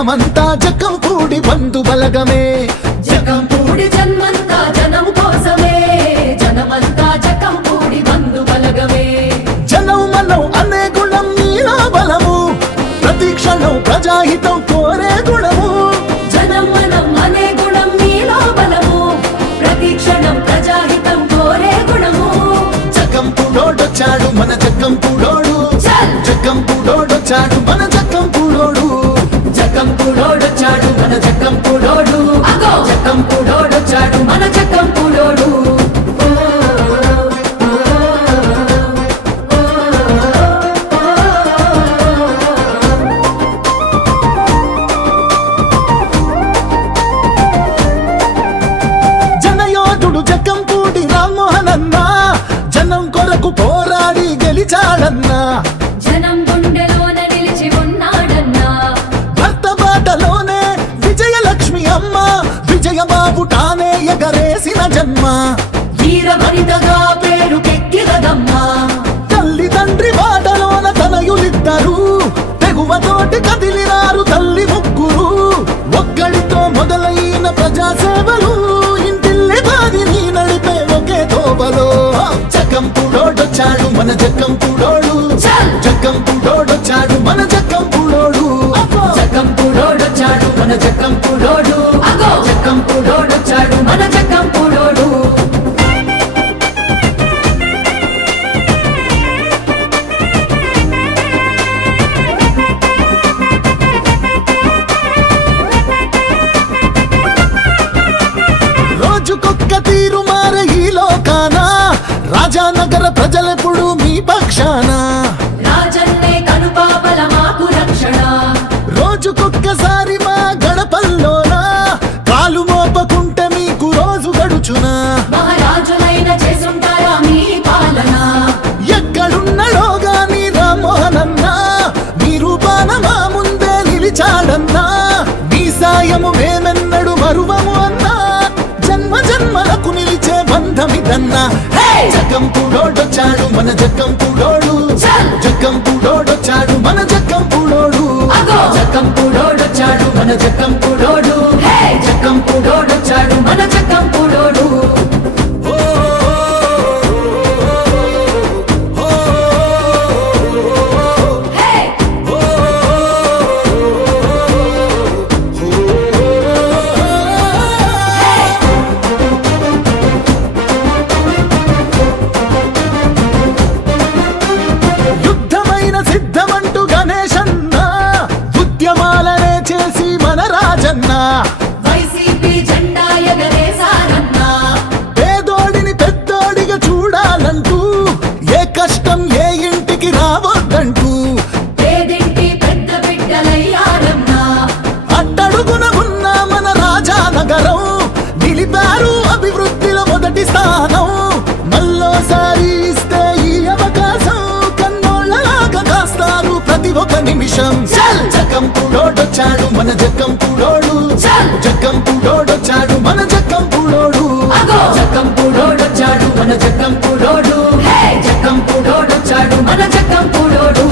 జనమంతా జక్కం కూడి బంధు బలగమే. జగంపూడి జన్మంతా జనం కోసమే. జనమంతా జగంపూడి బంధు బలగమే. జనం మనం అనే గుణం నీలో బలము. ప్రతి క్షణం ప్రజాహితం కోరే గుణము. జనం మనం అనే గుణం నీలో బలము. ప్రతి క్షణం ప్రజాహితం కోరే గుణము. మన జక్కం పుడోడొచ్చాడు మన జగంపుడోడొచ్చాడు మన జగంపుడోడు అగో! జగంపుడోడొచ్చాడు మన జగంపుడోడు జనయోధుడు జక్కంపూడి రామ్మోహన్ అన్న జనం కొరకు పోరాడి గెలిచాడన్నా. మొదలైన ప్రజాసేవలు ఇంటిల్లి బాదిని నడిపే ఒకే తోవలో. జక్కంపుడోడొచ్చాడు మన జక్కంపుడోడు చల్! జక్కంపుడోడొచ్చాడు మన జక్కంపుడోడు జగంపుడోడొచ్చాడు మన జగంపుడోడు అగో జగంపుడోడొచ్చాడు మన తీరు మారే ఈ లోకాన రాజానగర ప్రజల బంధమిదన్నా జగ్గంపుడోడొచ్చాడు మన జగ్గంపుడోడు చల్ జగ్గంపుడోడొచ్చాడు మన జగ్గంపుడోడు అగో! జగంపుడోడొచ్చాడు మన జగంపుడోడు హే జగంపుడోడొచ్చాడు మన జగంపుడోడు ఏ కష్టం ఏ ఇంటికి రావద్దంటూ. అట్టడుగున ఉన్న మన రాజానగరం నిలిపారు అభివృద్ధిలో మొదటి స్థానం. మళ్ళోసారి ఇస్తే ఈ అవకాశం కన్నోళ్ళలాగా కాస్తారు ప్రతి ఒక్క నిమిషం. జక్కంపుడోడొచ్చాడు మన జక్కంపుడోడు చల్ మన జగం పుడోడు